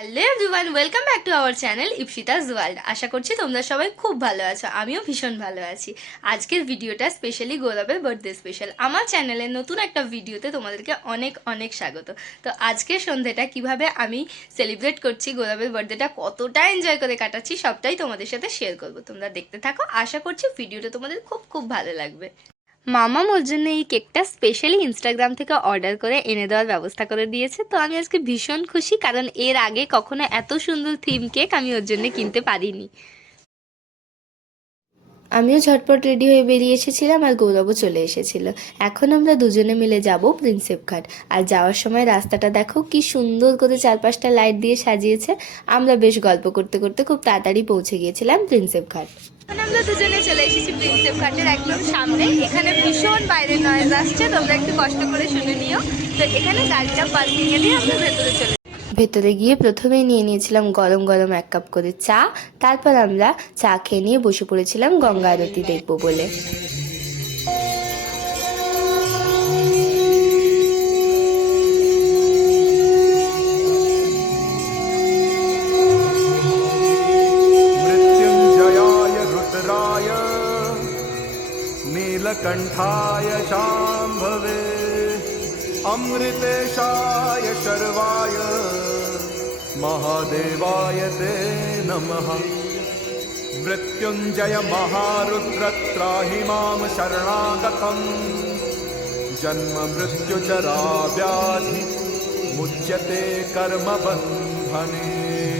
Hello everyone welcome back to our channel Ipsita's world আশা করছি তোমরা সবাই খুব ভালো আছো, আমিও ভীষণ ভালো আছি। আজকের ভিডিওটা স্পেশালি গৌরবের বার্থডে স্পেশাল আমার চ্যানেলে নতুন একটা ভিডিওতে তোমাদেরকে অনেক অনেক স্বাগত। তো আজকের সন্ধ্যেটা কীভাবে আমি সেলিব্রেট করছি, গৌরবের বার্থডেটা কতটা এনজয় করে কাটাচ্ছি, সবটাই তোমাদের সাথে শেয়ার করব। তোমরা দেখতে থাকো, আশা করছি ভিডিওটা তোমাদের খুব খুব ভালো লাগবে। মামা ওর জন্য এই কেকটা স্পেশালি ইনস্টাগ্রাম থেকে অর্ডার করে এনে দেওয়ার ব্যবস্থা করে দিয়েছে। তো আমি আজকে ভীষণ খুশি, কারণ এর আগে কখনো এত সুন্দর থিম কেক আমি ওর জন্য কিনতে পারিনি। আমিও ঝটপট রেডি হয়ে বেরিয়ে এসেছিলাম আর গৌরবও চলে এসেছিল। এখন আমরা দুজনে মিলে যাব প্রিন্সেপ ঘাট আর যাওয়ার সময় রাস্তাটা দেখো কি সুন্দর করে চারপাশটা লাইট দিয়ে সাজিয়েছে। আমরা বেশ গল্প করতে করতে খুব তাড়াতাড়ি পৌঁছে গিয়েছিলাম প্রিন্সেপ ঘাট আমরা দুজনে চলে এসেছি প্রিন্সেপ ঘাটের একদম সামনে। এখানে ভীষণ বাইরে নয়েজ আসছে, তোমরা একটু কষ্ট করে শুনে নিও। তো এখানে গাড়িটা পার্কিং এ দিয়ে আমরা ভেতরে চলে ভেতরে গিয়ে প্রথমেই নিয়ে নিয়েছিলাম গরম গরম এক কাপ করে চা তারপর আমরা চা খেয়ে নিয়ে বসে পড়েছিলাম গঙ্গা আরতি দেখবো বলে मृत्युञ्जयाय रुद्राय नीलकण्ठाय शाम्भवे अमृतेशाय शर्वाय महादेवाय ते नमः। मृत्युञ्जय महारुद्रत्राहि माँ शरणागतम्। जन्ममृत्युचराव्याधि मुच्यते कर्मबन्धने।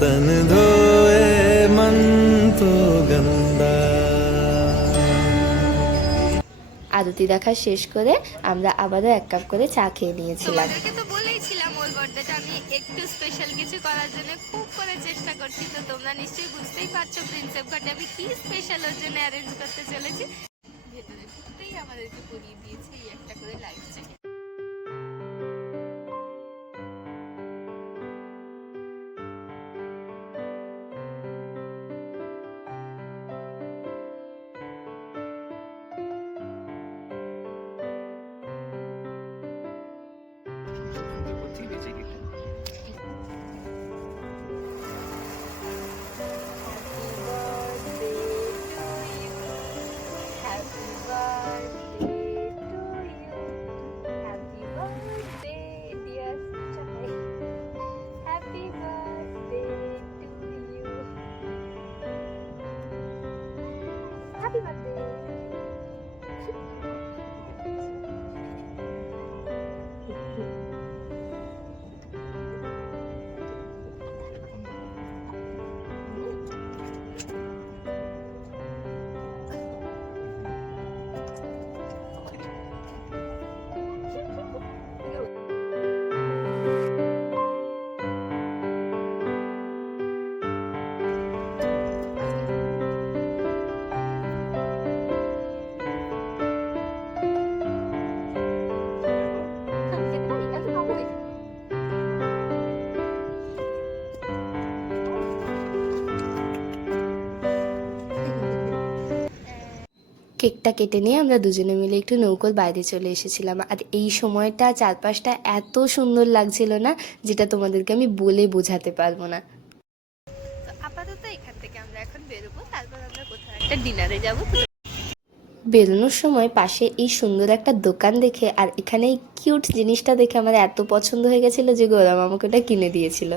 तन धोए मन तो गंदा আরতি দেখা শেষ করে আমরা আবারও এক কাপ করে চা খেয়ে নিয়েছিলাম তোমাদেরকে তো বলেইছিলাম ওর বার্থডেটা আমি একটু স্পেশাল কিছু করার জন্য খুব করে চেষ্টা করছি তো তোমরা নিশ্চয়ই বুঝতেই পারছো প্রিন্সেপ ঘাটে আমি কি স্পেশাল ওর জন্য অ্যারেঞ্জ করতে চলেছি ভেতরে ঢুকতেই আমাদেরকে পরিয়ে কেকটা কেটে নিয়ে আমরা দুজনে মিলে একটু নৌকোর বাইরে চলে এসেছিলাম। আর এই সময়টা চারপাশটা এত সুন্দর লাগছিল না যেটা তোমাদেরকে আমি বলে বোঝাতে পারব না। আপাতত এখান থেকে আমরা এখন বেরোবো তারপর আমরা কোথাও একটা ডিনারে যাব। বেরোনোর সময় পাশে এই সুন্দর একটা দোকান দেখে আর এখানে এই কিউট জিনিসটা দেখে আমার এত পছন্দ হয়ে গেছিল যে গৌরাম আমাকে ওটা কিনে দিয়েছিল।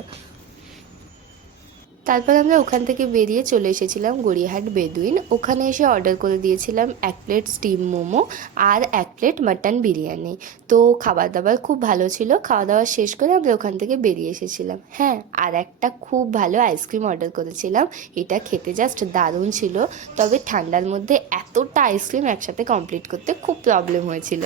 তারপর আমরা ওখান থেকে বেরিয়ে চলে এসেছিলাম গড়িয়াহাট বেদুইন। ওখানে এসে অর্ডার করে দিয়েছিলাম এক প্লেট স্টিম মোমো আর এক প্লেট মাটন বিরিয়ানি। তো খাবার দাবার খুব ভালো ছিল। খাওয়া দাওয়া শেষ করে আমরা ওখান থেকে বেরিয়ে এসেছিলাম। হ্যাঁ আর একটা খুব ভালো আইসক্রিম অর্ডার করেছিলাম। এটা খেতে জাস্ট দারুণ ছিল। তবে ঠান্ডার মধ্যে এতটা আইসক্রিম একসাথে কমপ্লিট করতে খুব প্রবলেম হয়েছিল।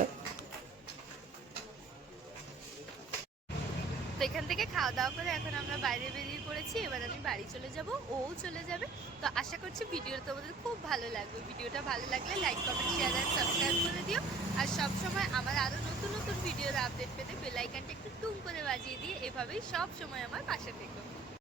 এখান থেকে খাওয়া দাওয়া করে এখন আমরা বাইরে বেরিয়ে পড়েছি। এবার আমি বাড়ি চলে যাব, ও চলে যাবে। তো আশা করছি ভিডিওটা তোমাদের খুব ভালো লাগবে। ভিডিওটা ভালো লাগলে লাইক কমেন্ট শেয়ার আর সাবস্ক্রাইব করে দিও। আর সব সময় আমার আরও নতুন নতুন ভিডিওর আপডেট পেতে বেল আইকনটা একটু টুম করে বাজিয়ে দিয়ে এভাবেই সব সময় আমার পাশে থেকো।